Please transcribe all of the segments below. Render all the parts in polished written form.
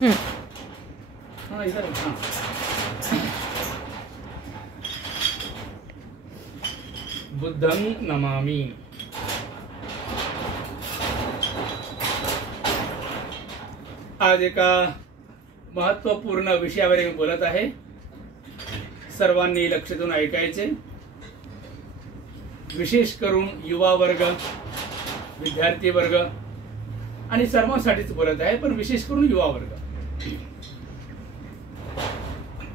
बुद्धं नमामि। आज एका महत्वपूर्ण विषयावर मी बोलत आहे। सर्वांनी लक्ष देऊन ऐकायचे। विशेष करून युवा वर्ग, विद्यार्थी वर्ग आणि सर्वांसाठीच बोलत आहे, पण विशेष करून युवा वर्ग।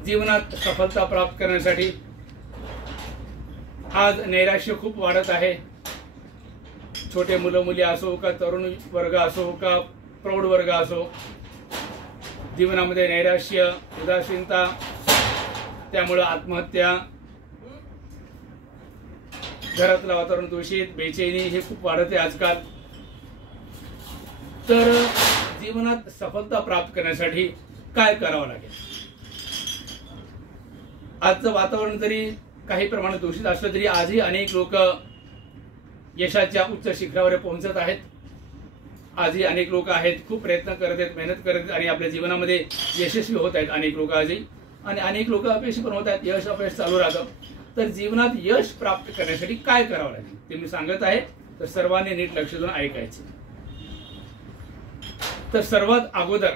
जीवनात सफलता प्राप्त करण्यासाठी आज नैराश्य खूप वाढत आहे। छोटे मुलं मुली असो का तरुण वर्ग असो का प्रौढ वर्ग असो, जीवनामध्ये नैराश्य, उदासीनता, त्यामुळे आत्महत्या, घरातलं वातावरण दूषित, बेचैनी हे खूप वाढत आहे आजकाल। तर जीवनात सफलता प्राप्त करण्यासाठी काय करावं लागेल? आजचं वातावरण जरी काही प्रमाणात दूषित असलं तरी आजही अनेक लोक यशाच्या उच्च शिखरावर पोहोचत आहेत। आजही अनेक लोक आहेत, खूप प्रयत्न करत आहेत, मेहनत करत आहेत आणि आपल्या जीवनामध्ये यशस्वी होत आहेत अनेक लोक आजही। आणि अनेक लोक अपयशी पण होत आहेत, यश अपयश चालू राहतं। तर जीवनात यश प्राप्त करण्यासाठी काय करावं लागेल ते मी सांगत आहे, तर सर्वांनी नीट लक्ष देऊन ऐकायचे। तर सर्वात अगोदर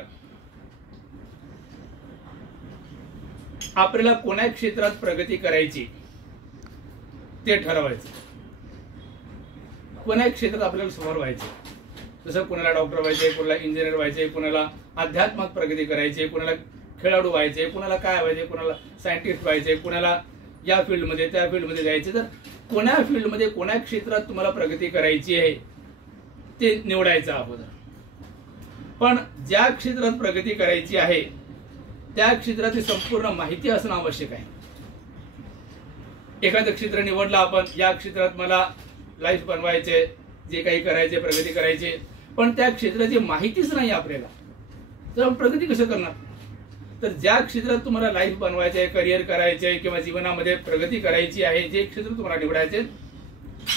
आपल्याला कोणत्या क्षेत्रात प्रगती करायची ते ठरवायचं। कोणत्या क्षेत्रात आपल्याला समोर व्हायचं, जसं कोणाला डॉक्टर व्हायचे, कोणाला इंजिनियर व्हायचे, कोणाला अध्यात्मात प्रगती करायची, कोणाला खेळाडू व्हायचे, कोणाला काय व्हायचे, कोणाला सायंटिस्ट व्हायचे, कोणाला या फील्डमध्ये त्या फील्डमध्ये जायचे। तर कोणत्या फील्डमध्ये कोणत्या क्षेत्रात तुम्हाला प्रगती करायची आहे ते निवडायचं अगोदर। पण ज्या क्षेत्रात प्रगती करायची आहे त्या क्षेत्राची संपूर्ण माहिती असणं आवश्यक आहे। एखादं क्षेत्र निवडलं आपण, या क्षेत्रात मला लाईफ बनवायचे, जे काही करायचे, प्रगती करायची, पण त्या क्षेत्राची माहितीच नाही आपल्याला, तर आपण प्रगती कसं करणार? तर ज्या क्षेत्रात तुम्हाला लाईफ बनवायचे आहे, करिअर करायचे किंवा जीवनामध्ये प्रगती करायची आहे, जे क्षेत्र तुम्हाला निवडायचे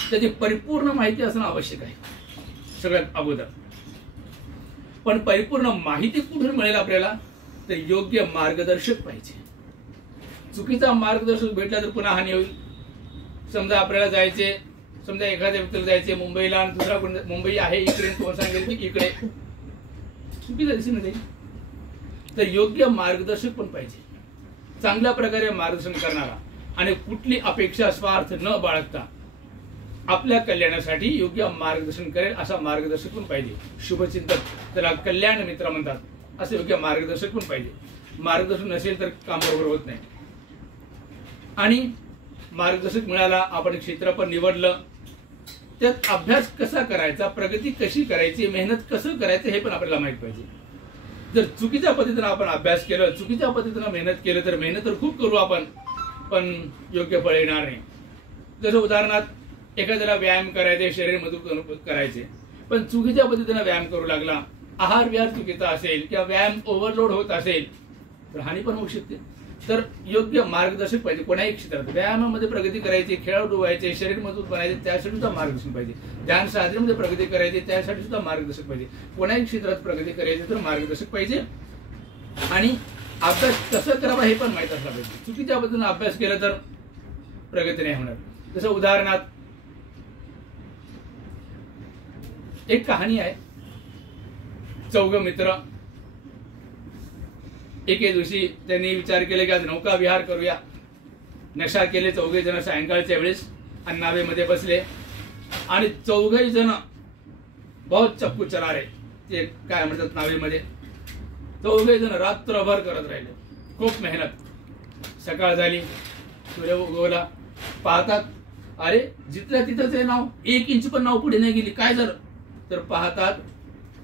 त्याची परिपूर्ण माहिती असणं आवश्यक आहे सगळ्यात अगोदर। पण परिपूर्ण माहिती कुठून मिळेल आपल्याला? तर योग्य मार्गदर्शक पाहिजे। चुकीचा मार्गदर्शक भेटला तर पुन्हा हानी होईल। समजा आपल्याला जायचे, समजा एखाद्या व्यक्तीला जायचे मुंबईला आणि दुसरा कोण मुंबई आहे इकडे, कोण सांगेल की इकडे, चुकीचं दिसून येईल। तर योग्य मार्गदर्शक पण पाहिजे, चांगल्या प्रकारे मार्गदर्शन करणारा आणि कुठली अपेक्षा स्वार्थ न बाळगता आपल्या कल्याणासाठी योग्य मार्गदर्शन करेल असा मार्गदर्शक पण पाहिजे। शुभचिंतक, त्याला कल्याण मित्र म्हणतात, असे योग्य मार्गदर्शक पण पाहिजे। मार्गदर्शन नसेल तर काम बरोबर होत नाही। आणि मार्गदर्शक मिळाला, आपण क्षेत्र पण निवडलं, त्यात अभ्यास कसा करायचा, प्रगती कशी करायची, मेहनत कसं करायचं हे पण आपल्याला माहित पाहिजे। जर चुकीच्या पद्धतीने आपण अभ्यास केलं, चुकीच्या पद्धतीने मेहनत केलं, तर मेहनत तर खूप करू आपण, पण योग्य फळ येणार नाही। जसं उदाहरणार्थ एखाद्याला व्यायाम करायचे, शरीर मजबूत करायचे, पण चुकीच्या पद्धतीने व्यायाम करू लागला, आहार विहार चुकीचा असेल किंवा व्यायाम ओव्हरलोड होत असेल तर हानी पण होऊ शकते। तर योग्य मार्गदर्शक पाहिजे कोणाही क्षेत्रात। व्यायामामध्ये प्रगती करायची, खेळाडू व्हायचे, शरीर मजबूत बनायचे, त्यासाठी सुद्धा मार्गदर्शन पाहिजे। ध्यान साधनेमध्ये प्रगती करायची, त्यासाठी सुद्धा मार्गदर्शक पाहिजे। कोणाही क्षेत्रात प्रगती करायची तर मार्गदर्शक पाहिजे। आणि अभ्यास कसं करावा हे पण माहित असला पाहिजे। चुकीच्या पद्धतीने अभ्यास केला तर प्रगती नाही होणार। जसं उदाहरणार्थ एक कहाणी आहे। चौघ मित्र एके दिवशी त्यांनी विचार केले की आज नौका विहार करूया। नशा केले चौघे जण सायंकाळच्या वेळेस आणि नावेमध्ये बसले आणि चौघही जण बहुत चप्पू चला रे, ते काय म्हणतात नावेमध्ये, चौघे जण रात्रभर करत राहिले, खूप मेहनत। सकाळ झाली, सूर्य उगवला, पाहतात अरे जिथल्या तिथंच आहे नाव, 1 इंच पण नाव पुढे नाही गेली। काय झालं? तर पाहतात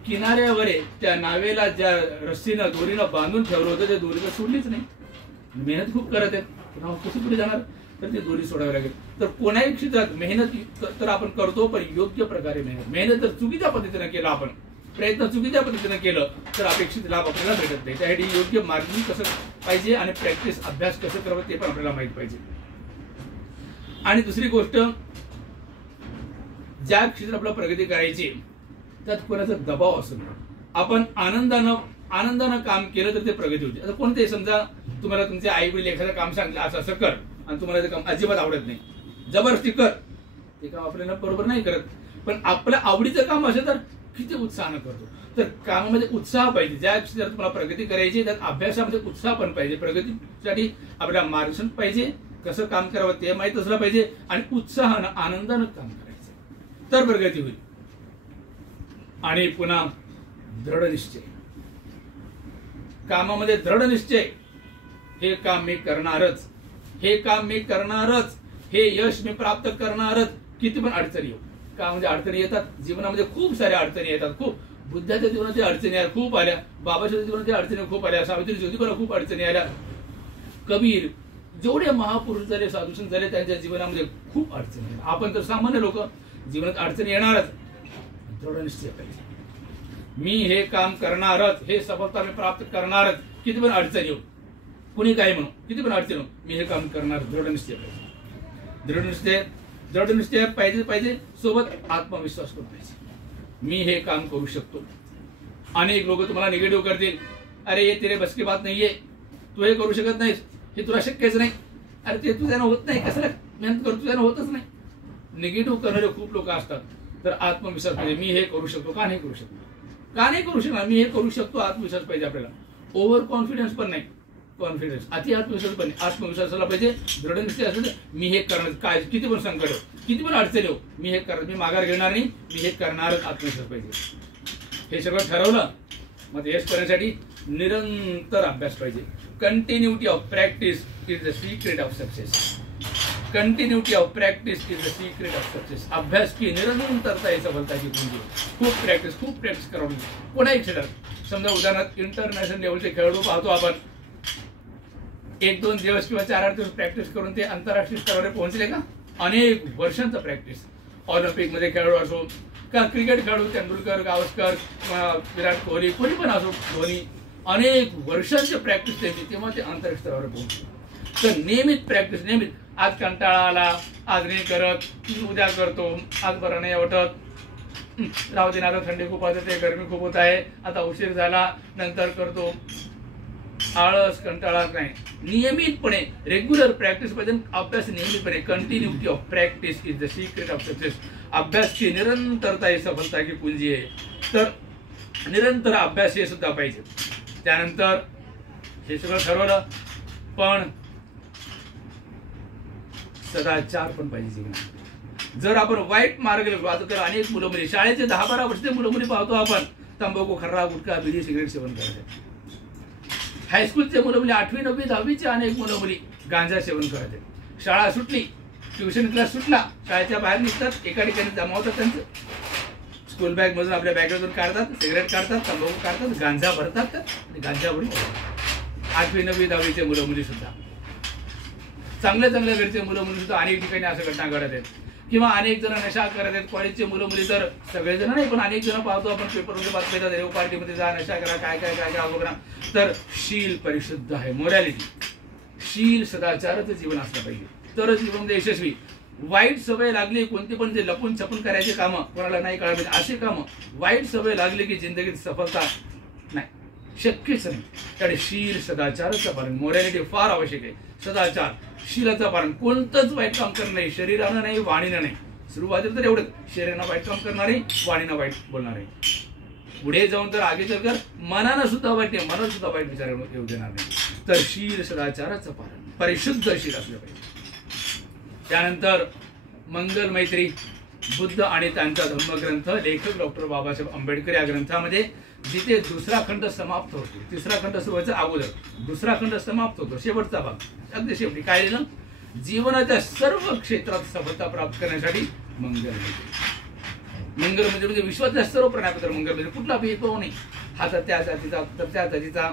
किनाऱ्यावर त्या नावेला ज्या रस्सीनं दोरीनं बांधून ठेवलं होतं, त्या दोरीला सोडलीच नाही। मेहनत खूप करत आहेत, नाव कशी पुढे जाणार? तर ती दोरी सोडावी लागेल। तर कोणाही क्षेत्रात मेहनत तर आपण करतो, पण योग्य प्रकारे मेहनत जर चुकीच्या पद्धतीने केला, आपण प्रयत्न चुकीच्या पद्धतीने केलं तर अपेक्षित लाभ आपल्याला भेटत नाही। त्यासाठी योग्य मार्गदर्शन कसं पाहिजे आणि प्रॅक्टिस अभ्यास कसं करावं ते पण आपल्याला माहित पाहिजे। आणि दुसरी गोष्ट, ज्या क्षेत्रात आपल्याला प्रगती करायची त्यात कोणाचा दबाव असू नये। आपण आनंदानं आनंदानं काम केलं तर ते प्रगती होते. आता कोणते समजा तुम्हाला तुमचे आई वडील एखादं काम सांगितलं असं असं कर आणि तुम्हाला ते काम अजिबात आवडत नाही, जबरदस्ती कर, ते काम आपल्याला बरोबर नाही करत. पण आपल्या आवडीचं काम असेल तर किती उत्साहानं करतो. तर कामामध्ये उत्साह पाहिजे. ज्या क्षेत्रात तुम्हाला प्रगती करायची त्यात अभ्यासामध्ये उत्साह पण पाहिजे. प्रगतीसाठी आपल्याला मार्गदर्शन पाहिजे, कसं काम करावं ते माहीत असलं पाहिजे आणि उत्साहानं आनंदानं काम करायचं तर प्रगती होईल. आणि पुन्हा दृढ निश्चय. कामामध्ये दृढ निश्चय, हे काम मी करणारच, हे काम मी करणारच, हे यश मी प्राप्त करणारच, किती पण अडचणी येऊ. कामामध्ये अडचणी येतात, जीवनामध्ये खूप साऱ्या अडचणी येतात. खूप बुद्धाच्या जीवनात अडचणी खूप आल्या, बाबाच्या जीवनात अडचणी खूप आल्या, सावित्री ज्योतिबाला खूप अडचणी आल्या, कबीर, जेवढे महापुरुष झाले, साधुसंत झाले, त्यांच्या जीवनामध्ये खूप अडचणी आल्या. आपण तर सामान्य लोक, जीवनात अडचणी येणारच. दृढ निश्चय पाहिजे, मी हे काम करणारच, हे सफलता मी प्राप्त करणारच, किती पण अडचणी येऊ, कुणी काय म्हणू, किती पण अडचणी येऊ, मी हे काम करणार. दृढ निश्चय पाहिजे. दृढ निश्चय पाहिजे. सोबत आत्मविश्वास पण पाहिजे. मी हे काम करू शकतो. अनेक लोक तुम्हाला निगेटिव्ह करतील, अरे ये तेरे बस की बात नाहीये, तू हे करू शकत नाहीस, हे तुला शक्यच नाही, अरे ते तुझ्यानं होत नाही, कसं मेहनत करतो तुझ्यानं होतच नाही. निगेटिव्ह करणारे खूप लोक असतात. तर आत्मविश्वास पाहिजे, मी हे करू शकतो. का नाही करू शकतो, का नाही करू शकणार, मी हे करू शकतो. आत्मविश्वास पाहिजे आपल्याला. ओव्हर कॉन्फिडन्स पण नाही, कॉन्फिडन्स, अति आत्मविश्वास पण नाही. आत्मविश्वासाला पाहिजे, दृढ निश्चय असेल तर मी हे करणार, काय किती पण संकट हो, किती पण अडचणी हो, मी हे करणार, मी माघार घेणार नाही, मी हे करणारच. आत्मविश्वास पाहिजे. हे सगळं ठरवलं मग यश करण्यासाठी निरंतर अभ्यास पाहिजे. Continuity of practice is the secret of success. Continuity of practice is the secret of success. अभ्यास की निरंतरता ही सफलता की कुंजी. खूप प्रॅक्टिस करावी. कोणाही क्षेत्रात समजा उदाहरणार्थ इंटरनॅशनल लेवलचे खेळाडू पाहतो आपण, 1-2 दिवस किंवा 4-8 दिवस प्रॅक्टिस करून ते आंतरराष्ट्रीय स्तरावर पोहोचले का? अनेक वर्षांचा प्रॅक्टिस. ऑलिम्पिक मध्ये खेळाडू असो का क्रिकेट खेळाडू, तेंडुलकर, गावस्कर, विराट कोहली, कोणी पण असो, धोनी, अनेक वर्षांची प्रॅक्टिस त्यांची, तेव्हा ते आंतरराष्ट्रीय स्तरावर पोहोचले. तर नियमित प्रॅक्टिस, नियमित. आज कंटाळा आला, आज नाही करत, उद्या करतो, आज बरं नाही वाटत, राहू दे, आता थंडी खूप वाजते, गरमी खूप होत आहे, आता उशीर झाला, नंतर करतो. आळस, कंटाळा नाही. नियमितपणे रेग्युलर प्रॅक्टिस पाहिजे. अभ्यास नियमितपणे. Continuity of practice is the secret of success. अभ्यासची निरंतरता ही सफलता की कुंजी आहे. तर निरंतर अभ्यास हे सुद्धा पाहिजे. त्यानंतर हे सगळं ठरवलं पण सदाचार पण पाहिजे जीवनात. जर आपण वाईट मार्ग गेलो, आता तर अनेक मुलं मुली, शाळेचे 10-12 वर्षाचे मुलं मुली पाहतो आपण, तंबाखू, खर्रा, गुटखा, बिडी, सिगरेट सेवन करतात. हायस्कूलचे मुलं मुली, 8वी, 9वी, 10वीचे अनेक मुलं मुली गांजा सेवन करतात. शाळा सुटली, ट्युशन क्लास सुटला, शाळेच्या बाहेर निघतात, एका ठिकाणी जमा होतात, त्यांचं स्कूल बॅग मधून आपल्या बॅगमधून काढतात, सिगरेट काढतात, तंबाखू काढतात, गांजा भरतात आणि गांजा भरून 8वी, 9वी, 10वीचे मुलं मुली सुद्धा, चांगल्या घरचे मुलं मुली सुद्धा अनेक ठिकाणी असं घटना घडत आहेत. किंवा अनेक जण नशा करत आहेत. कॉलेजचे मुलं मुली तर सगळेजण नाही पण अनेक जण पाहतो आपण पेपरमध्ये बातम्या येतात, रेव पार्टीमध्ये जा, नशा करा, काय काय काय काय बघा. तर शील परिशुद्ध आहे, मोरॅलिटी, शील सदाचाराचं जीवन असलं पाहिजे तरच जीवनामध्ये यशस्वी. वाईट सवय लागली, कोणती पण जे लपून छपून करायचे कामं, कोणाला नाही कळाले असे कामं, वाईट सवय लागली की जिंदगीत सफलता नाही, शक्यच नाही. त्यामुळे शील सदाचाराचं पालन, मोरॅलिटी फार आवश्यक आहे. सदाचार, शीलाचं पालन, कोणतंच वाईट काम करणं नाही, शरीरानं नाही, वाणीनं नाही. सुरुवातीला तर एवढंच, शरीरानं वाईट काम करणार नाही, वाणीनं वाईट बोलणार नाही. पुढे जाऊन तर आगे तर मनानं सुद्धा वाईट नाही, मनात सुद्धा वाईट विचार येऊ देणार नाही. तर शील सदाचाराचं पालन, परिशुद्ध शील असलं पाहिजे. त्यानंतर मंगल मैत्री, बुद्ध आणि त्यांचा धम्मग्रंथ, लेखक डॉक्टर बाबासाहेब आंबेडकर. या ग्रंथामध्ये जिथे दुसरा खंड समाप्त होतो, तिसरा खंड सुरू व्हायचा अगोदर दुसरा खंड समाप्त होतो, शेवटचा भाग, अगदी शेवटी काय लिहिलं? जीवनाच्या सर्व क्षेत्रात सफलता प्राप्त करण्यासाठी मंगल म्हणजे विश्वातल्या सर्व प्राण्याबद्दल मंगल म्हणजे कुठला भेदभाव नाही. हा तर त्या जातीचा, तर त्या जातीचा,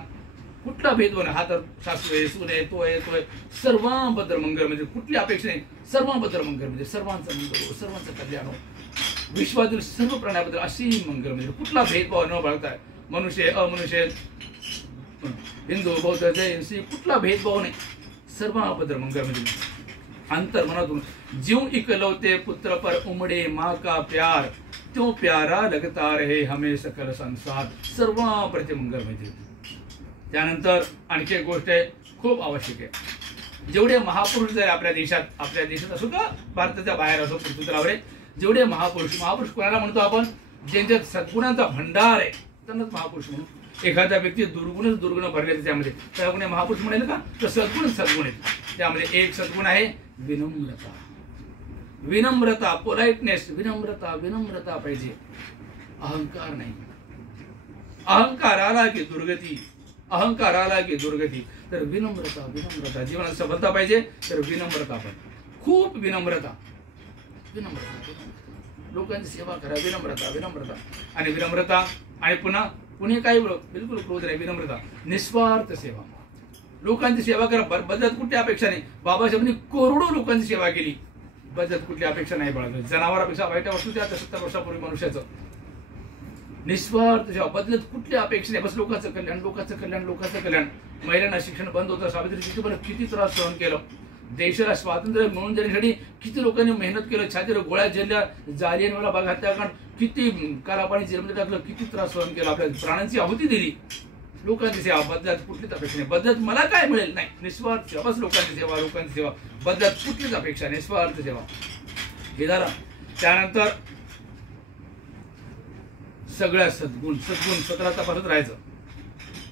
कुठला भेदभाव नाही. हा तर सासू आहे, सून आहे, तो आहे, तो आहे, सर्वांबद्दल मंगल म्हणजे कुठली अपेक्षा नाही, सर्वांबद्दल मंगल म्हणजे सर्वांचं मंगल हो, सर्वांचं कल्याण हो. विश्वातील सर्व प्राण्याबद्दल अशी मंगल म्हणजे कुठला भेदभाव न बाळगता, मनुष्य, अमनुष्य, हिंदू, बौद्ध, जैन, शीख, कुठला भेदभाव नाही, सर्वांबद्दल मंगल म्हणजे अंतर मनातून जीव इकलवते पुत्र पर उमडे माँ का प्यार, त्यों प्यारा लगता रहे हमें सकल संसार सर्व प्रतिमंगल म्हणजे. त्यानंतर आणखी एक गोष्ट आहे खूप आवश्यक आहे. जेवढे महापुरुष जर आपल्या देशात असो का भारताच्या बाहेर असो पृथ्वीतलावर जेवढे महापुरुष कोणाला म्हणतो आपण, ज्यांच्यात सद्गुणांचा भंडार आहे त्यांनाच महापुरुष म्हणू. एखादा व्यक्ती दुर्गुण भरले त्यामध्ये त्याला कोणी महापुरुष म्हणेल का? तर सद्गुण आहेत. त्यामध्ये एक सद्गुण आहे विनम्रता, पोलाइटनेस, विनम्रता पाहिजे. अहंकार नाही. अहंकार आला की दुर्गती. तर विनम्रता जीवनात सफलता पाहिजे. तर विनम्रता पण खूप विनम्रता. लोकांची सेवा करा. विनम्रता आणि पुन्हा काही बिलकुल क्रोध नाही. विनम्रता, निस्वार्थ सेवा. लोकांची सेवा करा. बदल्यात कुठली अपेक्षा नाही. बाबासाहेबांनी करोडो लोकांची सेवा केली. बदल्यात कुठली अपेक्षा नाही बाळगली. जनावरापेक्षा वाईट वस्तू त्या 70 वर्षापूर्वी मनुष्याचं. निस्वार्थ सेवा, बदल्यात कुठली अपेक्षा नाही. बस लोकांचं कल्याण. महिलांना शिक्षण बंद होतं. सावित्रीजी किती त्रास सहन केलं. देशाला स्वातंत्र्य मिळवून देण्यासाठी किती लोकांनी मेहनत केलं. छातीवर गोळ्या झेलल्या. जालियनवाला बाग हत्याकांड किती कालापाणी जेलमध्ये टाकलं. किती त्रास सहन केला. आपल्या प्राणांची आहुती दिली. लोकांची सेवा, बदल्यात कुठलीच अपेक्षा नाही. बदल्यात मला काय मिळेल नाही. निस्वार्थ सेवा. बस लोकांची सेवा. बदल्यात कुठलीच अपेक्षा, निस्वार्थ सेवा. हे झालं. त्यानंतर सगळ्या सद्गुण स्वतःला तपासत राहायचं.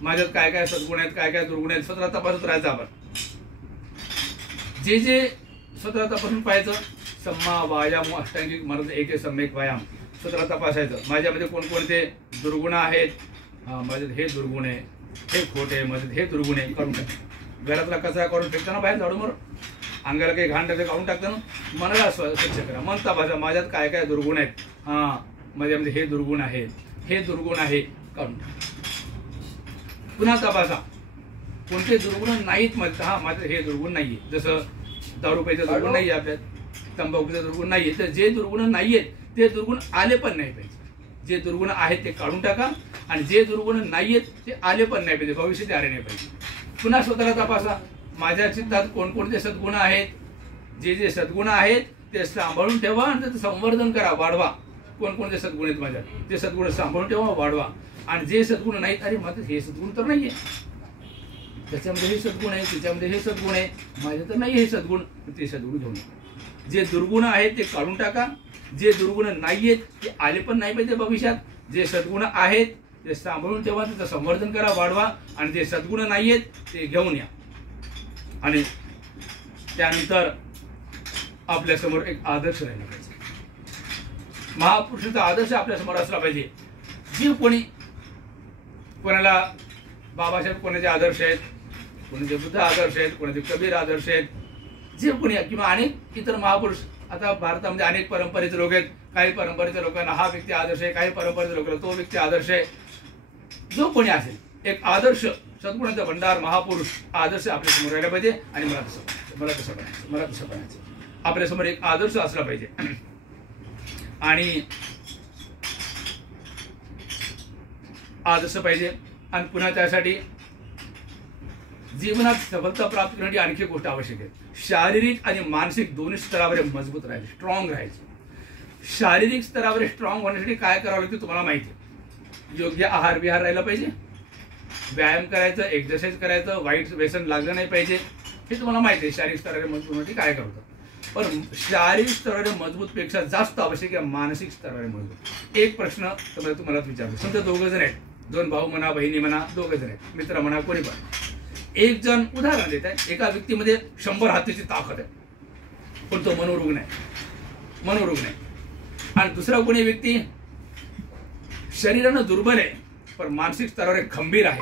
माझ्यात काय काय सद्गुण आहेत, काय काय दुर्गुण आहेत, स्वतःला तपासत राहायचं. आपण जे स्वतःला तपासून पाहायचं. सम्मा व्यायाम अष्टांगिक मार्ग एक सम्यक व्यायाम. स्वतःला तपासायचं. माझ्यामध्ये कोणकोणते दुर्गुण आहेत. माझ्यात हे दुर्गुण आहे, हे खोट आहे, माझ्यात हे दुर्गुण आहे. काढून टाक. घरातला कचरा काढून फेकताना बाहेर झाडून अंगाला काही घाण टाकते काढून टाकताना मनाला स्वच्छ करा. मन तपासा. माझ्यात काय काय दुर्गुण आहेत. माझ्यामध्ये हे दुर्गुण आहे, काढून टाका. पुन्हा तपासा कोणते दुर्गुण नाहीत. माझं हे दुर्गुण नाहीये. जसं दारू प्यायचं दुर्गुण नाहीये, आपल्यात तंबाखूचं दुर्गुण नाहीये. तर जे दुर्गुण नाहीयेत ते दुर्गुण आले पण नाही पाहिजे. जे दुर्गुण आहेत ते काढून टाका. आणि जे दुर्गुण नाहीयेत ते आले पण नाही पाहिजे, भविष्यात आले नाही पाहिजे. पुन्हा स्वतःला तपासा. माझ्या चित्तात कोणकोणते सद्गुण आहेत. जे सद्गुण आहेत ते सांभाळून ठेवा आणि त्याचं संवर्धन करा, वाढवा. कोणकोणते सद्गुण आहेत माझ्यात ते सद्गुण सांभाळून ठेवा, वाढवा. आणि जे सद्गुण नाहीत, अरे माझं हे सद्गुण तर नाहीये, त्याच्यामध्ये हे सद्गुण आहे, त्याच्यामध्ये हे सद्गुण आहे, माझ्या तर नाही हे सद्गुण, ते सद्गुण घेऊन. जे दुर्गुण आहेत ते काढून टाका. जे दुर्गुण नाहीयेत ते आले पण नाही पाहिजे भविष्यात. जे सद्गुण आहेत ते सांभाळून ठेवा, त्याचं संवर्धन करा, वाढवा. आणि जे सद्गुण नाहीयेत ते घेऊन या. आणि त्यानंतर आपल्या समोर एक आदर्श राहिला पाहिजे. महापुरुषाचा आदर्श आपल्या समोर असला पाहिजे. जे कोणाला बाबासाहेब कोणाचे आदर्श आहेत, कोणाचे बुद्ध आदर्श आहेत, कोणाचे कबीर आदर्श आहेत, जे कोणी किंवा अनेक इतर महापुरुष. आता भारतामध्ये अनेक परंपरेचे लोक आहेत. काही परंपरेच्या लोकांना हा व्यक्ती आदर्श आहे, काही परंपरेच्या लोकांना तो व्यक्ती आदर्श आहे. जो कोणी असेल एक आदर्श सद्गुणाचा भंडार महापुरुष आदर्श आपल्या समोर राहिला पाहिजे. आणि मला तसं बनायचं. आपल्या समोर एक आदर्श असला पाहिजे. आणि आदर्श पाहिजे. आणि पुन्हा त्यासाठी जीवनात सफलता प्राप्त करण्याची आणखी गोष्ट आवश्यक आहे. शारीरिक आणि मानसिक दोन्ही स्तरावर मजबूत राहायचे, स्ट्रॉंग राहायचे. शारीरिक स्तरावर स्ट्रॉंग होण्यासाठी काय करावं लागतं तुम्हाला माहिती आहे. योग्य आहार विहार राहिला पाहिजे, व्यायाम करायचं, एक्सरसाइज करायचं, वाईट व्यसन लागलं नाही पाहिजे, हे तुम्हाला माहिती आहे. शारीरिक स्तरावर मजबूत होण्यासाठी काय करतं. पण शारीरिक स्तरावर मजबूत पेक्षा जास्त आवश्यक आहे मानसिक स्तरावर मजबूत. एक प्रश्न तुम्हाला विचारतो. समजा दोघं जण आहेत, दोन भाऊ म्हणा, बहिणी म्हणा, दोघं जण आहेत, मित्र म्हणा, कोणी पण. एक जण उदाहरण देत आहे, एका व्यक्तीमध्ये 100 हातीची ताकद आहे, पण तो मनोरुग्ण आहे. आणि दुसरा कोणी व्यक्ती शरीरानं दुर्बल आहे पण मानसिक स्तरावर खंबीर आहे.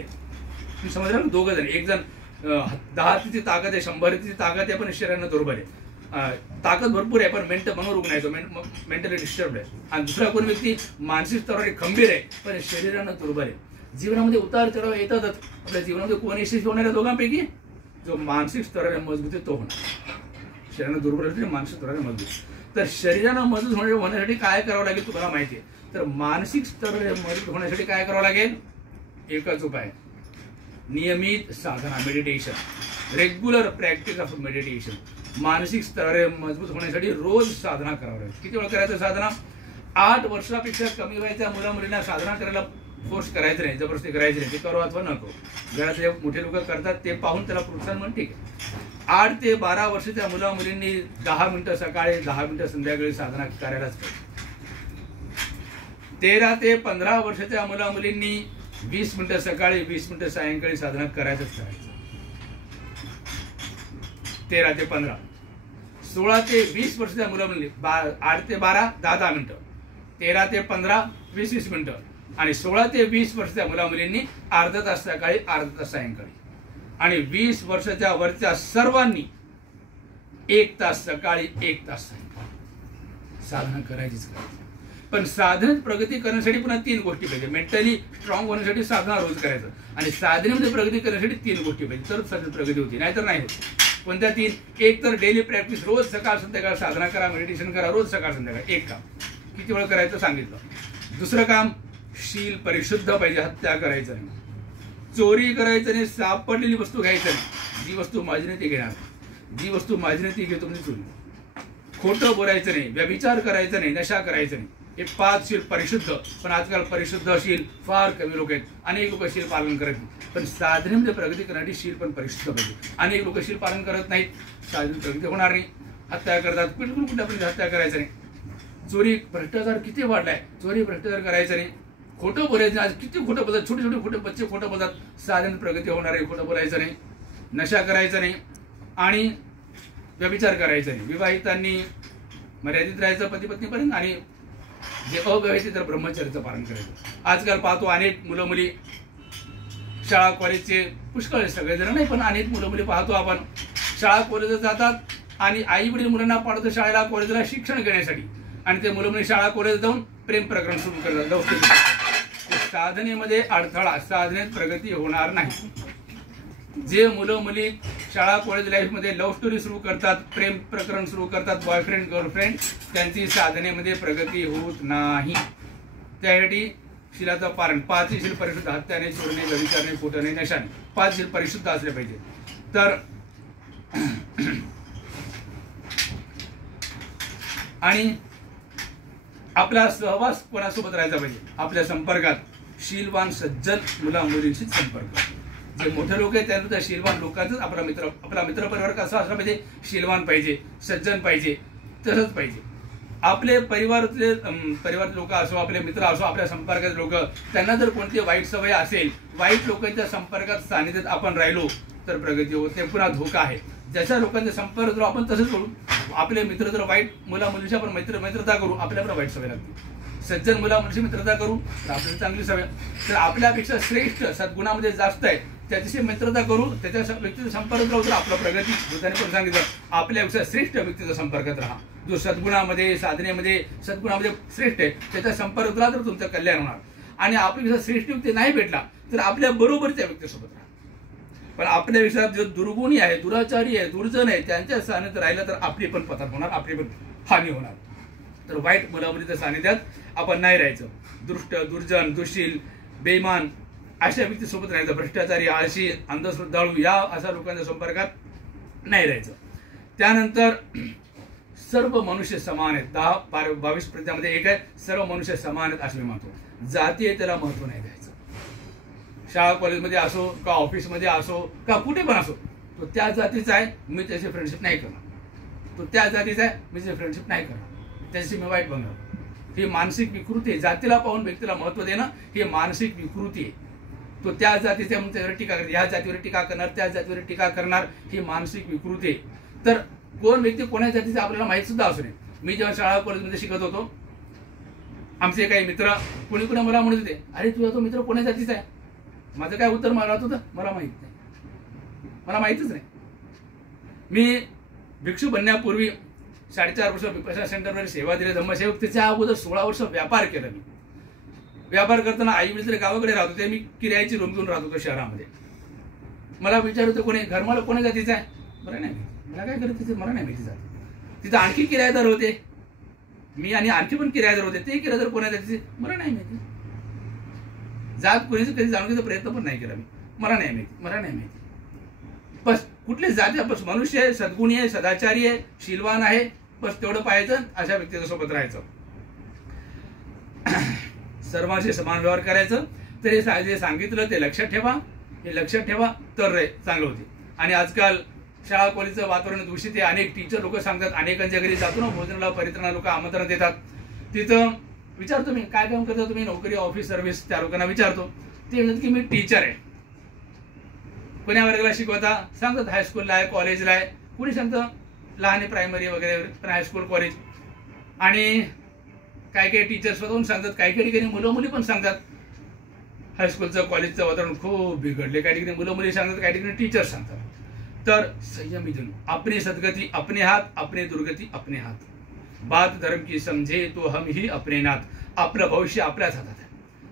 तुम्ही समजलं ना. दोघं जण, एक जण 10 हातीची ताकद आहे, 100 हातीची ताकद आहे, पण शरीरानं दुर्बल आहे. ताकद भरपूर आहे पण मनोरुग्ण आहे, तो मेंटली डिस्टर्ब आहे. आणि दुसरा कोणी व्यक्ती मानसिक स्तरावर खंबीर आहे पण शरीरानं दुर्बल आहे. जीवनामध्ये उतार चढाव येतातच. आपल्या जीवनामध्ये कोण यशस्वी होणार आहे दोघांपैकी? जो मानसिक स्तरावर मजबूत आहे तो होणार. शरीरानं दुर्बल असते, मानसिक स्तरावर मजबूत. तर शरीरानं मजबूत होण्यासाठी काय करावं लागेल तुम्हाला माहिती आहे. तर मानसिक स्तरावर मजबूत होण्यासाठी काय करावं लागेल? एकच उपाय, नियमित साधना, meditation, regular practice of meditation. मानसिक स्तरावर मजबूत होण्यासाठी रोज साधना करावी लागते. किती वेळ करायचं साधना? 8 वर्षापेक्षा कमी वयाच्या मुला-मुलींना साधना करायला फोर्स करायचं नाही, जबरदस्ती करायची नाही. ते करो अथवा न करो. घरातले मोठे लोक करतात ते पाहून त्याला प्रोत्साहन म्हणून ठीक आहे. 8 ते 12 वर्षाच्या मुला-मुलींनी 10 मिनिटं सकाळी 10 मिनिटं संध्याकाळी साधना करायलाच पाहिजे. 13 ते 15 वर्षाच्या मुला-मुलींनी 20 मिनिटं सकाळी 20 मिनिटं सायंकाळी साधना करायचंच करायचं. 13 ते 15. 16 ते 20 वर्षाच्या मुला-मुलींनी 8 ते 12 10 मिनिटं, 13 ते 15 20 मिनिटं आणि 16 ते 20 वर्षाच्या मुला-मुलींनी अर्धा तास सकाळी अर्धा तास सायंकाळी. आणि 20 वर्षाच्या वरच्या सर्वांनी 1 तास सकाळी 1 तास सायंकाळी साधना करायचीच करायची. पण साधनेत प्रगती करण्यासाठी पुन्हा 3 गोष्टी पाहिजे. मेंटली स्ट्रॉंग होण्यासाठी साधना रोज करायचं आणि साधनेमध्ये प्रगती करण्यासाठी 3 गोष्टी पाहिजे, तरच साधनेत प्रगती होती, नाहीतर नाही होत. कोणत्या 3? एक तर डेली प्रॅक्टिस, रोज सकाळ संध्याकाळ साधना करा, मेडिटेशन करा रोज सकाळ संध्याकाळ. एक काम. किती वेळ करायचं सांगितलं. दुसरं काम, शील परिशुद्ध पाहिजे. हत्या करायचं नाही, चोरी करायचं नाही, सापडलेली वस्तू घ्यायचं नाही. जी वस्तू माझी नाही ती घेणार, जी वस्तू माझी नाही ती घेतो म्हणजे चोरी. खोटं बोलायचं नाही, व्यभिचार करायचं नाही, नशा करायचं नाही. हे 5 शील परिशुद्ध. पण आजकाल परिशुद्ध शील फार कमी लोक आहेत. अनेक लोक शील पालन करत नाही. पण साधनेमध्ये प्रगती करण्यासाठी शील पण परिशुद्ध पाहिजे. अनेक लोक शील पालन करत नाहीत, साधनेत प्रगती होणार नाही. हत्या करतात, बिलकुल कुठल्यापर्यंत हत्या करायचं नाही. चोरी भ्रष्टाचार किती वाढलाय, चोरी भ्रष्टाचार करायचं नाही. खोटं बोलायचं, आज किती खोटं बोलतात, छोटे छोटे खोटे बच्चे खोटं बोलतात. साधनेत प्रगती होणार आहे, खोटं बोलायचं नाही, नशा करायचं नाही आणि व्यभिचार करायचा नाही. विवाहितांनी मर्यादित राहायचं पती पत्नीपर्यंत आणि जे अविवाहित तर ब्रह्मचर्याचं पालन करायचं. आजकाल पाहतो अनेक मुलं मुली शाळा कॉलेजचे पुष्कळ, सगळेजण नाही पण अनेक मुलं मुली पाहतो आपण शाळा कॉलेजात जातात आणि आई वडील मुलांना पाठवतात शाळेला कॉलेजला शिक्षण घेण्यासाठी आणि ते मुलं मुली शाळा कॉलेज जाऊन प्रेम प्रकरण सुरू करतात. साधनेमध्ये अडथळा, साधनेत प्रगती होणार नाही. जे मुलं मुली शाळा कॉलेज लाईफमध्ये लव्ह स्टोरी सुरू करतात, प्रेम प्रकरण सुरू करतात, बॉयफ्रेंड गर्लफ्रेंड, त्यांची साधनेमध्ये प्रगती होत नाही. त्यासाठी शीलाचं पालन, 5 शील परिशुद्ध, हत्याने, चोरणे, व्यभिचारणे, खोटणे, नशाने, 5 शील परिशुद्ध असले पाहिजे. तर आणि आपला सहवास कोणासोबत राहायचा पाहिजे, आपल्या संपर्कात शीलवान सज्जन मुला मुलींशी संपर्क. जे मोठे लोक आहेत त्यांना शीलवान लोकांचाच आपला मित्र परिवार कसा असला पाहिजे, शीलवान पाहिजे, सज्जन पाहिजे, तसंच पाहिजे. आपले परिवारातले लोक असो, आपले मित्र असो, आपल्या संपर्कात लोक, त्यांना जर कोणती वाईट सवय असेल, वाईट लोकांच्या संपर्कात सानिध्यात आपण राहिलो तर प्रगती होत नाही, पुन्हा धोका आहे. ज्याच्या लोकांच्या संपर्क जर आपण तसंच करू, आपले मित्र जर वाईट मुला मुलीशी आपण मित्रता करू, आपल्याला वाईट सवय लागते. सज्जन मुला मुलीशी मित्रता करू तर आपल्याला चांगली सवय. तर आपल्यापेक्षा श्रेष्ठ सद्गुणामध्ये जास्त आहे त्याच्याशी मित्रता करू, त्याच्या व्यक्तीचा संपर्क राहू तर आपला प्रगती होताना पण सांगितलं. आपल्यापेक्षा श्रेष्ठ व्यक्तीच्या संपर्कात राहा, जो सद्गुणामध्ये साधनेमध्ये सद्गुणामध्ये श्रेष्ठ आहे त्याच्या संपर्कात राहा तर तुमचं कल्याण होणार. आणि आपल्यापेक्षा श्रेष्ठ व्यक्ती नाही भेटला तर आपल्या बरोबरच्या व्यक्तीसोबत राहा. पण आपल्यापेक्षा जो दुर्गुणी आहे, दुराचारी आहे, दुर्जन आहे त्यांच्या सानिध्यात राहिलं तर आपली पण पतन होणार, आपली पण हानी होणार. तर वाईट मुलामुलीच्या सानिध्यात आपण नाही राहायचं. दुष्ट, दुर्जन, दुशील, बेईमान अशा व्यक्तीसोबत राहायचं. भ्रष्टाचारी, आळशी, अंधश्रद्धाळू या अशा लोकांच्या संपर्कात नाही राहायचं. त्यानंतर सर्व मनुष्य समान आहेत. 10-22 प्रज्ञामध्ये एक आहे, सर्व मनुष्य समान आहेत असे महत्व. जाती आहे त्याला महत्व नाही द्यायचं. शाळा कॉलेजमध्ये असो का ऑफिसमध्ये असो का कुठे पण असो, तो त्या जातीचा आहे मी त्याची फ्रेंडशिप नाही करणार, तो त्या जातीचा आहे मी त्याची फ्रेंडशिप नाही करणार, त्याची मी वाईट बनणार. ही मानसिक विकृती आहे. जातीला पाहून व्यक्तीला महत्व देणं ही मानसिक विकृती आहे. तो त्या जातीच्या म्हणून त्यावर टीका करणार, ह्या जातीवर टीका करणार, त्या जातीवर टीका करणार, ही मानसिक विकृती आहे. तर कोण व्यक्ती कोणा जातीचा आपल्याला माहित सुद्धा असू नये. मी जेव्हा शाळा कॉलेजमध्ये शिकत होतो, आमचे काही मित्र कोणी कोणी मला म्हणत होते, अरे तुझा तो मित्र कोणा जातीचा आहे. माझं काय उत्तर मला होतं, मला माहित नाही, मला माहितच नाही. मी भिक्षू बनण्यापूर्वी 4.5 वर्ष विपश्यना सेंटरवर सेवा दिली, धम्मसेवक. त्याच्या अगोदर 16 वर्ष व्यापार केला. मी व्यापार करताना आई वडील गावाकडे राहत होते, मी किरायाची रूम घेऊन राहत होतो शहरामध्ये. मला विचार होतो कोणी घर मला कोणा जातीचा आहे, मला नाही माहिती, मला काय करत तिथे मला नाही माहिती जात. तिथं आणखी किरायेदार होते, मी आणि आणखी पण किरायेदार होते, ते किरायेदार कोणा जातीचे मला नाही माहिती. जात कोणीच कधी जाणून घ्यायचा प्रयत्न पण नाही केला मी, मला नाही माहिती, मला नाही माहिती. बस कुठली जाती, बस मनुष्य आहे, सद्गुणी आहे, सदाचारी आहे, शीलवान आहे, बस तेवढं पाहायचं, अशा व्यक्तीच्या सोबत राहायचं. सर्वांशी समान व्यवहार करायचं. तर हे जे सांगितलं ते लक्षात ठेवा, हे लक्षात ठेवा तर चांगलं होते. आणि आजकाल शाळा कॉलेजचं वातावरण दूषित आहे. अनेक टीचर लोक सांगतात, अनेकांच्या घरी जातो ना भोजनाला, परित्राणा लोक आमंत्रण देतात, तिथं विचारतो मी काय काम करता तुम्ही, नोकरी, ऑफिस, सर्व्हिस, त्या लोकांना विचारतो. ते म्हणतात की मी टीचर आहे. कोण्या वर्गाला शिकवता, सांगतात हायस्कूलला आहे, कॉलेजला आहे, कुणी सांगतं लहान आहे, प्रायमरी वगैरे, पण हायस्कूल, कॉलेज. आणि काही काही टीचर स्वतःहून सांगतात, काही काही ठिकाणी मुलं मुली पण सांगतात हायस्कूलचं कॉलेजचं वातावरण खूप बिघडले, काही ठिकाणी मुलं मुली सांगतात, काही ठिकाणी टीचर सांगतात. तर संयमी जणू, अपनी सदगती अपने हात, अपने दुर्गती अपने हात, बात धर्म की समझे तो हम ही अपने नाथ. आपलं भविष्य आपल्याच हातात आहे.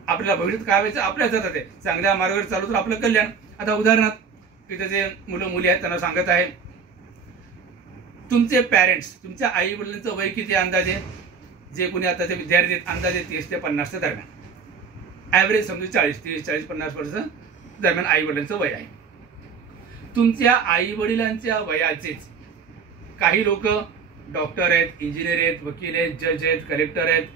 आपल्याला भविष्यात काय व्हायचं आपल्याच हातात आहे. चांगल्या मार्गावर चालू तर आपलं कल्याण. आता उदाहरणार्थ तिथे जे मुलं मुली आहेत त्यांना सांगत आहे, तुमचे पॅरेंट्स, तुमच्या आई वडिलांचं वय किती अंदाजे, जे कोणी आताचे विद्यार्थी आहेत, अंदाजे 30 ते 50 दरम्यान, ॲव्हरेज समजू 30, 40, 50 वर्ष दरम्यान आई वडिलांचं वय आहे. तुमच्या आई वडिलांच्या वयाचेच काही लोक डॉक्टर आहेत, इंजिनियर आहेत, वकील आहेत, जज आहेत, कलेक्टर आहेत,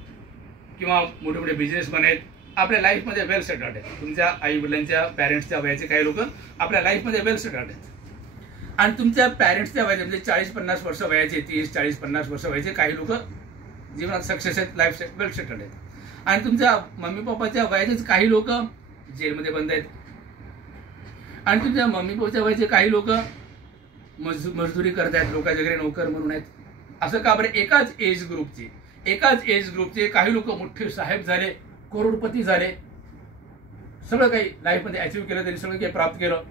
किंवा मोठे मोठे बिझनेसमॅन आहेत, आपल्या लाईफमध्ये वेल सेटल्ड आहेत. तुमच्या आई वडिलांच्या पॅरेंट्सच्या वयाचे काही लोक आपल्या लाईफमध्ये वेल सेटल्ड आहेत. आणि तुमच्या पॅरेंट्सच्या वयाचे म्हणजे 40-50 वर्ष वयाचे, 30-40-50 वर्ष वयाचे काही लोक जीवनात सक्सेस आहेत, लाईफ वेल सेटल्ड आहेत. आणि तुमच्या मम्मी पप्पाच्या वयाचेच काही लोक जेलमध्ये बंद आहेत. आणि तुमच्या मम्मी पप्पाच्या वयाचे काही लोक मजदुरी करत आहेत, लोकांच्या घरी नोकर म्हणून आहेत. असं का बरं? एकाच एज ग्रुपचे काही लोक मोठे साहेब झाले, करोडपती झाले, सगळं काही लाईफमध्ये अचीव्ह केलं, त्यांनी सगळं काही प्राप्त केलं.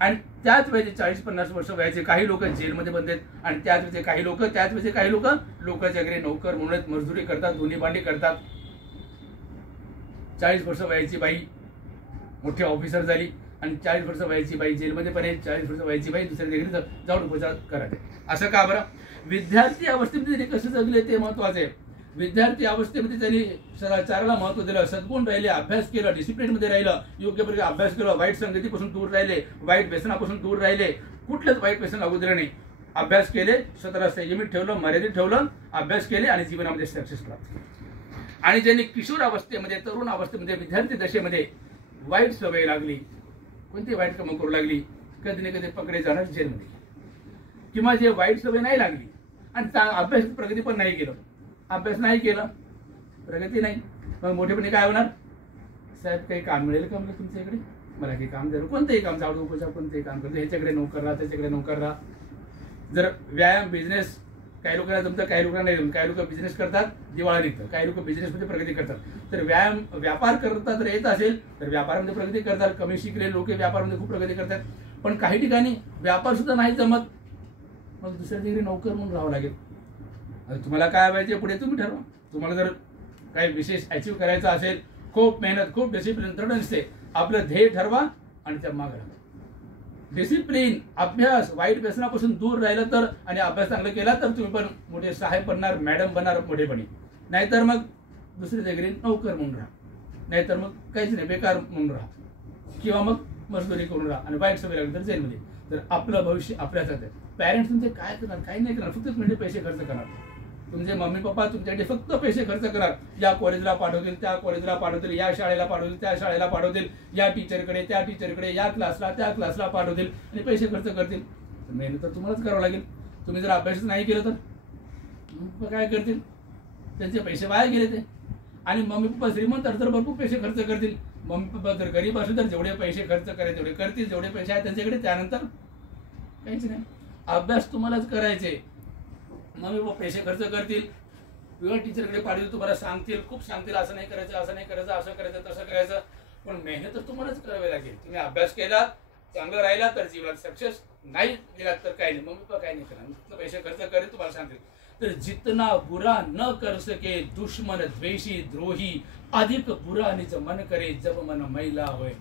आणि त्याच वेळेचे 40-50 वर्ष वयाचे काही लोक जेलमध्ये बंद आहेत. आणि त्याच वेळेचे काही लोक लोकांच्या घरी नोकर म्हणून आहेत, मजदुरी करतात, धुणी भांडी करतात. 40 वर्ष वयाची बाई मोठी ऑफिसर झाली, आणि 40 वर्ष वयाची बाई जेलमध्ये पण आहे, 40 वर्ष वयाची बाई दुसऱ्या घरी जाऊन उपचार करत आहे. असं का बरं? विद्यार्थी अवस्थेमध्ये त्यांनी कसं जगले ते महत्वाचं आहे. विद्यार्थी अवस्थेमध्ये त्यांनी सदाचाराला महत्व दिलं, सद्गुण राहिले, अभ्यास केला, डिसिप्लिनमध्ये राहिलं, योग्य प्रकारे अभ्यास केला, वाईट संगतीपासून दूर राहिले, वाईट व्यसनापासून दूर राहिले, कुठलंच वाईट व्यसन लागू दिलं नाही. अभ्यास केले, स्वतःला संयमित ठेवलं, मर्यादित ठेवलं, अभ्यास केले आणि जीवनामध्ये सक्सेस प्राप्त केली. आणि ज्यांनी किशोर अवस्थेमध्ये, तरुण अवस्थेमध्ये, विद्यार्थी दशेमध्ये वाईट सवय लागली, कोणती वाईट कामं करू लागली, कधी ना कधी पकडे जाणार जेलमध्ये, किंवा जे वाईट सवय नाही लागली आणि अभ्यास प्रगती पण नाही केलं, अभ्यास नाही केला, प्रगती नाही, मग मोठेपणी काय होणार? साहेब काही काम मिळेल का मला तुमच्या इकडे, मला काही काम द्यायला, कोणतंही काम, झाडू उपचार कोणतंही काम करतो, ह्याच्याकडे नोकर राहा, त्याच्याकडे नोकर राहा. जर व्यायाम, बिझनेस, काही लोकांना जमतं, काही लोकांना नाही जमतं. काही लोक बिझनेस करतात, दिवाळा निघतं, काही लोक बिझनेसमध्ये प्रगती करतात. तर व्यापार करता जर येत असेल तर व्यापारामध्ये प्रगती करतात. कमी शिकलेले लोक व्यापारामध्ये खूप प्रगती करतात. पण काही ठिकाणी व्यापार सुद्धा नाही जमत, मग दुसऱ्या ठिकाणी नोकर म्हणून राहावं लागेल. तुम्हाला काय व्हायचे पुढे तुम्ही ठरवा. तुम्हाला जर काही विशेष अचीव्ह करायचं असेल, खूप मेहनत, खूप डिसिप्लिन, दृढ असते, आपलं ध्येय ठरवा आणि त्या मागे राहा. डिसिप्लिन, अभ्यास, वाईट व्यसनापासून दूर राहिलं तर, आणि अभ्यास चांगला केला तर तुम्ही पण मोठे साहेब बनणार, मॅडम बनणार मोठेपणी. नाहीतर मग दुसऱ्या जागी नोकर म्हणून राहा, नाहीतर मग काहीच नाही, बेकार म्हणून राहा, किंवा मग मजदुरी करून राहा आणि वाईट सवय लागली तर जेलमध्ये. तर आपलं भविष्य आपल्याच हातात आहे. पॅरेंट्स तुमचे काय करणार? काही नाही करणार, फक्त तुमचे पैसे खर्च करणार. तुमचे मम्मी पप्पा तुमच्याकडे फक्त पैसे खर्च करणार. या कॉलेजला पाठवतील, त्या कॉलेजला पाठवतील, या शाळेला पाठवतील, त्या शाळेला पाठवतील, या टीचरकडे, त्या टीचरकडे, या क्लासला, त्या क्लासला पाठवतील आणि पैसे खर्च करतील. मेहनत तर तुम्हालाच करावं लागेल. तुम्ही जर अभ्यास नाही केलं तर काय करतील? त्यांचे पैसे वाया गेले ते. आणि मम्मी पप्पा श्रीमंत तर भरपूर पैसे खर्च करतील. मम्मी पप्पा जर गरीब असेल तर जेवढे पैसे खर्च करायचे तेवढे करतील, जेवढे पैसे आहेत त्यांच्याकडे, त्यानंतर काहीच नाही. अभ्यास तुम्हालाच करायचे. मम्मी पप्पा पैसे खर्च करतील, किंवा टीचरकडे पाठवतील, तुम्हाला सांगतील, खूप सांगतील, असं नाही करायचं, असं नाही करायचं, असं करायचं, तसं करायचं. पण मेहनत तर तुम्हालाच करावी लागेल. तुम्ही अभ्यास केला, चांगलं राहिला तर जीवनात सक्सेस, नाही गेलात तर काही नाही. मम्मी पप्पा काही नाही करणार, पैसे खर्च करेल, तुम्हाला सांगतील. तर जितना बुरा न कर सके दुश्मन द्वेषी द्रोही, अधिक बुरा निज मन करे जब मन मैला होय.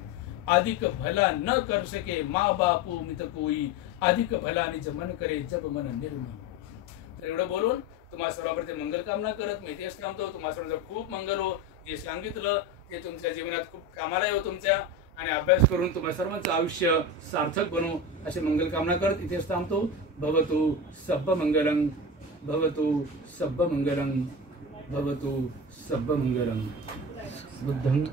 अधिक भला न कर सके माँ बापू मित कोई, अधिक भला निज मन करे जब मन निर्मल. तर एवढं बोलून तुम्हाला सर्वांप्रती मंगल कामना करत मी इथेच थांबतो. तुम्हाला सर्वांचं खूप मंगल हो. जे सांगितलं ते तुमच्या जीवनात खूप कामाला येऊ तुमच्या. आणि अभ्यास करून तुम्हा सर्वांचं आयुष्य सार्थक बनवू अशी मंगल कामना करत इथेच थांबतो. भवतु सब्ब मंगलम, भवतु सब्ब मंगलम, भवतु सब्ब मंगलम. बुद्धं